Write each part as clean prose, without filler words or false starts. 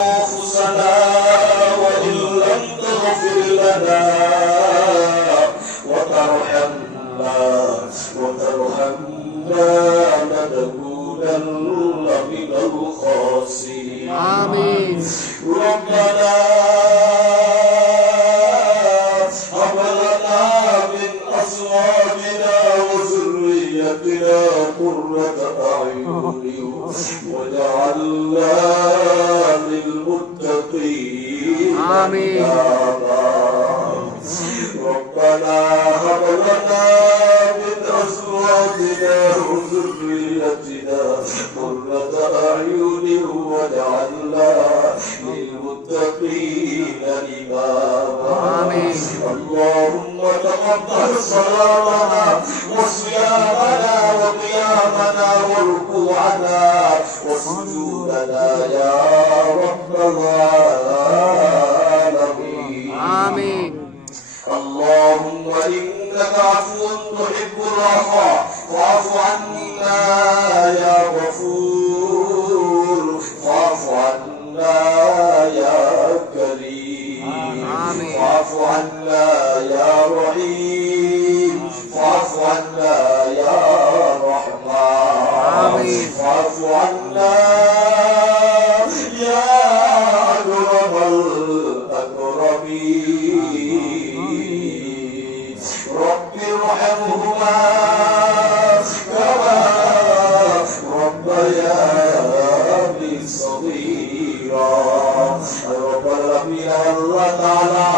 أنفسنا وإن لم تغفر لنا وترحمنا لنكونن من الخاسرين آمين. ربنا هب لنا من أزواجنا وذريتنا قرة أعين واجعلنا للمتقين إماما ربنا هب لنا من أزواجنا وذريتنا قرة أعين واجعلنا للمتقين إماما اللهم تقبل صلاتنا وصيامنا وقيامنا وركوعنا وسجودنا يا رب العالمين آمين. اللهم إنك عفو تحب العفو فاعف عنا يا غفور فاعف عنا يا كريم فاعف عنا يا رحيم فاعف عنا يا رحمن فاعف عنا يا أكرم الأكرمين رب ارحمهما كما ربياني صغيرا رب العالمين الله تعالى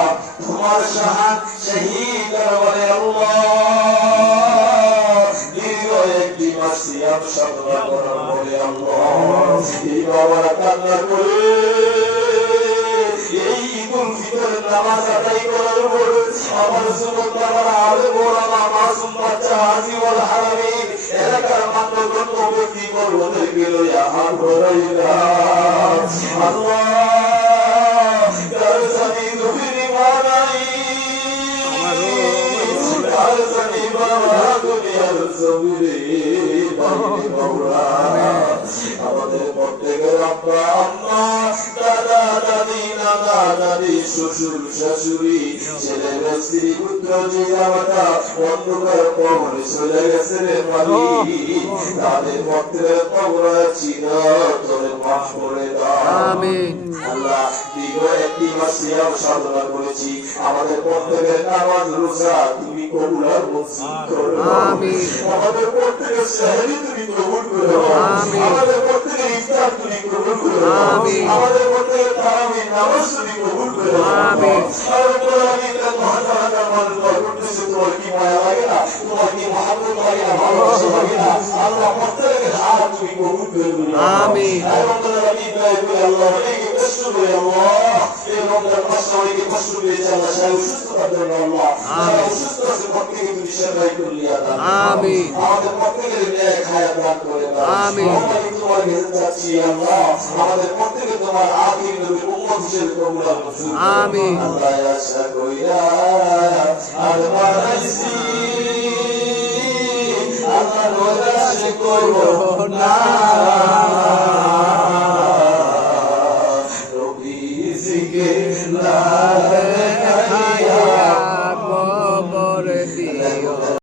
তোমার শাহাদ শহীদ বলে আল্লাহ দীর্ঘ একটি মাস সিয়াম সাধনা করার বলে আল্লাহ এই বাবারা কান্না করে এই ঈদুল ফিতর নামাজ আদায় করার পর আমার যুবক বাবারা আলেম ওলামা মাসুম বাচ্চা হাজী ওয়াল হারামীন এলাকার মান্যগণ্য ব্যক্তিগণ ওদেরকে লইয়া হাত ধরাইলাম আল্লাহ কার জানি দুনিয়া মানাই কার জানি বাবা দুনিয়ার জমিনে আমাদের প্রত্যেকের আব্বা আম্মা দাদা দাদি নানা নানি শ্বশুর শাশুড়ি ছেলে স্ত্রী পুত্র জামাতা অন্ধকার কবরে চলে গেছে রে মালিক তাদের পত্রের কবর ছিল তোরে মাফ করে দাও আমিন আল্লাহ দীর্ঘ একটি মাস সিয়াম সাধনা করেছি আমাদের প্রত্যেকের নামাজ রোজা তুমি কবুল আর মঞ্জুর করো আমিন আমাদের প্রত্যেকের সেহরি তুমি কবুল করো আমিন আমাদের প্রত্যেকের ইফতার তুমি কবুল করো আমিন আমাদের প্রত্যেকের তারাবির নামাজ তুমি কবুল করো আমিন আল্লাহ মহাতারা মানবার করতেছে তোমার কি মায়া লাগে না তোমার কি মহব্বত লাগে না ভালোবাসা লাগে না আল্লাহ প্রত্যেকের হাত তুমি কবুল করো আমিন আল্লাহ এই কষ্ট করে আল্লাহ এই রমজান মাসে অনেকে কষ্ট পেয়েছে আল্লাহ সাহেব সুস্থতার জন্য আল্লাহ অসুস্থ আছে প্রত্যেকে তুমি সেবাই করলি আল্লাহ আমিন আমাদের প্রত্যেকের ন্যায় হায়াত দান করে দাও আমিন তোমার কাছে যাচ্ছি আল্লাহ আমাদের প্রত্যেকে তোমার আখির নবীর উম্মত হিসেবে কবুল আর মঞ্জুর আমিন আল্লাহ আশা কইরা আর বানাইছি আল্লাহ রোজা সে করব